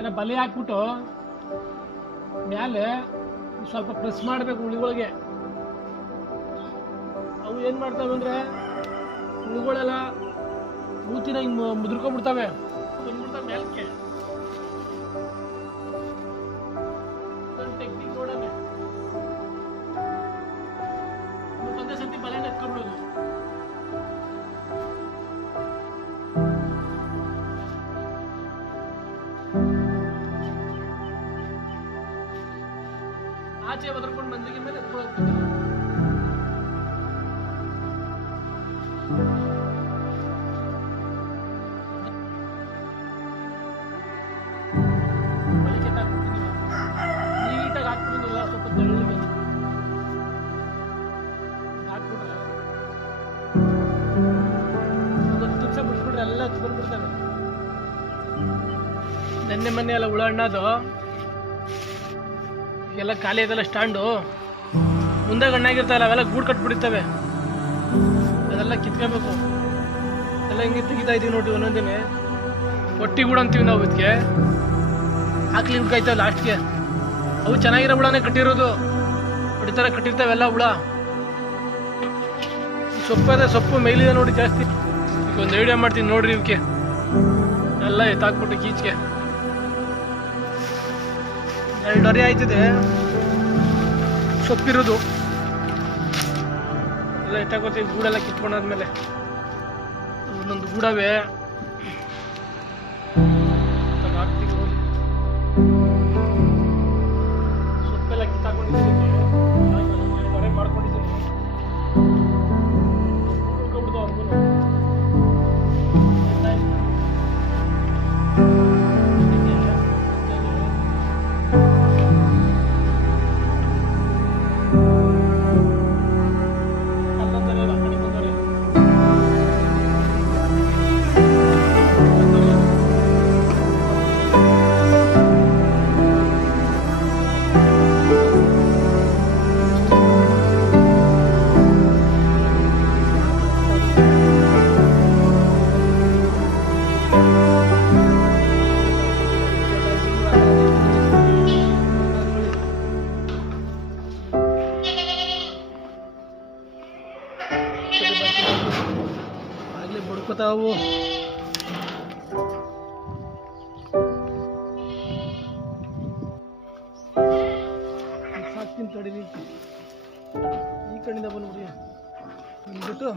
ಎಲ್ಲ ಬಲೆ ಹಾಕ್ಬಿಟ್ಟು ಮೇಲೆ ಸ್ವಲ್ಪ ಪ್ರೆಸ್ ಮಾಡಬೇಕು ಹುಳಿಗಳಿಗೆ. ಅವು ಏನು ಮಾಡ್ತಾವೆ ಅಂದರೆ ಹುಳುಗಳೆಲ್ಲ ಮೂತಿನ ಹಿಂಗೆ ಮುದುರ್ಕೊಂಡ್ಬಿಡ್ತಾವೆ. ಬಂದ್ಬಿಡ್ತಾವೆ ಮೇಲಕ್ಕೆ. ಟೆಕ್ನಿಕ್ ನೋಡೋಣ. ಒಂದೇ ಸತಿ ಬಲೆನ ಎತ್ಕೊಂಡ್ಬಿಡೋದು. ಆಚೆ ಬದರ್ಕೊಂಡು ಬಂದಿಗೆ ಮೇಲೆ ಹಾಕ್ಬಿಡ್ತೀನಿ ನೀಟಾಗಿ ಹಾಕ್ಬಿಟ್ಟಿಲ್ಲ ಸ್ವಲ್ಪ ತೆಳ್ಳಗೆ. ಹಾಕ್ಬಿಟ್ರೆ ಒಂದು ನಿಮಿಷ ಬಿಟ್ಬಿಟ್ರೆ ಎಲ್ಲ ಹಚ್ಚಿ ಬಂದ್ಬಿಡ್ತವೆ. ನೆನ್ನೆ ಮೊನ್ನೆ ಎಲ್ಲ ಹುಳ ಹಣ್ಣದು ಎಲ್ಲ ಖಾಲಿ ಇದೆಲ್ಲ ಸ್ಟ್ಯಾಂಡು. ಮುಂದೆ ಗಣ್ಣಾಗಿರ್ತಾವಲ್ಲ ಅವೆಲ್ಲ ಗೂಡು ಕಟ್ಬಿಡ್ತವೆ. ಅದೆಲ್ಲ ಕಿತ್ಕೋಬೇಕು. ಎಲ್ಲ ಹಿಂಗೆ ತೆಗಿತಾ ಇದೀವಿ ನೋಡಿ ಒಂದೊಂದಿನ. ಒಟ್ಟಿ ಗೂಡು ಅಂತೀವಿ ನಾವು ಇದಕ್ಕೆ ಹಾಕ್ಲಿ ಕಾಯ್ತಾವೆ ಲಾಸ್ಟ್ಗೆ. ಅವು ಚೆನ್ನಾಗಿರೋ ಹುಳನೇ ಕಟ್ಟಿರೋದು. ಥರ ಕಟ್ಟಿರ್ತಾವೆಲ್ಲ ಹುಳ. ಸೊಪ್ಪು ಅದೇ ಸೊಪ್ಪು, ಮೇಲಿದೆ ನೋಡಿ ಜಾಸ್ತಿ. ಈಗ ಒಂದು ವಿಡಿಯೋ ಮಾಡ್ತೀನಿ ನೋಡ್ರಿ ಇವಕ್ಕೆ ಎಲ್ಲ ಎತ್ತಾಕ್ಬಿಟ್ಟು ಕೀಚ್ಗೆ ಎರಡು ಆಯ್ತಿದೆ. ಸೊಪ್ಪಿರೋದು. ಎಲ್ಲ ಎತ್ತಾಕೋತೀವಿ ಗೂಡೆಲ್ಲ ಕಿತ್ಕೊಂಡಾದ್ಮೇಲೆ. ಒಂದೊಂದು ಗೂಡವೇ. ಬಡ್ಕೋತಾವು ಸಾಕ್ತೀನಿ ತಡೀರಿ ಈ ಕಣ್ಣಿಂದ ಬಂದ್ಬಿಡಿ. ಬಂದ್ಬಿಟ್ಟು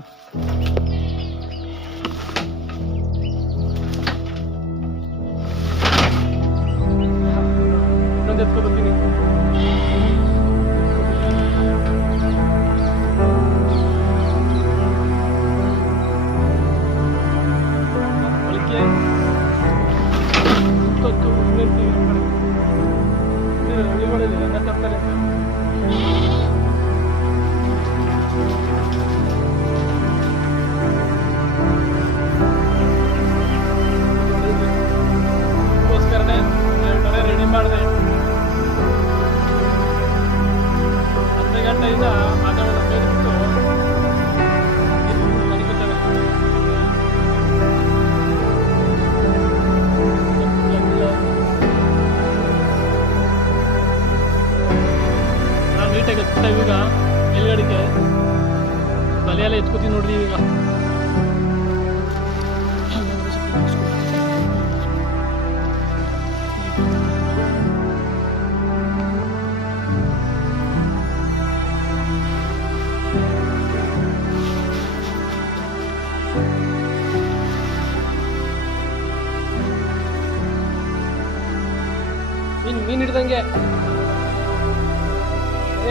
ಮೀನ್ ಮೀನು ಹಿಡ್ದಂಗೆ.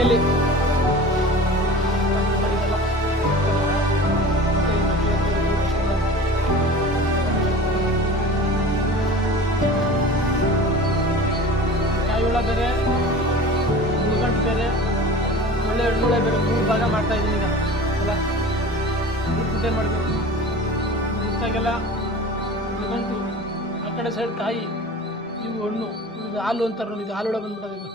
ಎಲ್ಲಿ? ಕಾಯಿ ಹುಳ ಬೇರೆ ಮುಳ್ಗಂಟು ಬೇರೆ ಮೂಳೆ ಬೇರೆ, ಮೂರು ಭಾಗ ಮಾಡ್ತಾ ಇದ್ದೀನಿ ಈಗ. ಅಲ್ಲ, ಮೂರು ಗುಡ್ಡೆ ಮಾಡಬೇಕು. ಇತ್ತಾಗೆಲ್ಲ ಗಂಟು ಆ ಕಡೆ ಸೈಡ್ ಕಾಯಿ. ಇವು ಹಣ್ಣು ಇದು ಹಾಲು ಅಂತಾರೆ ನೋಡಿ ಇದು ಒಳಗೆ ಬಂದ್ಬಿಟ್ಟದೆ ಇದು.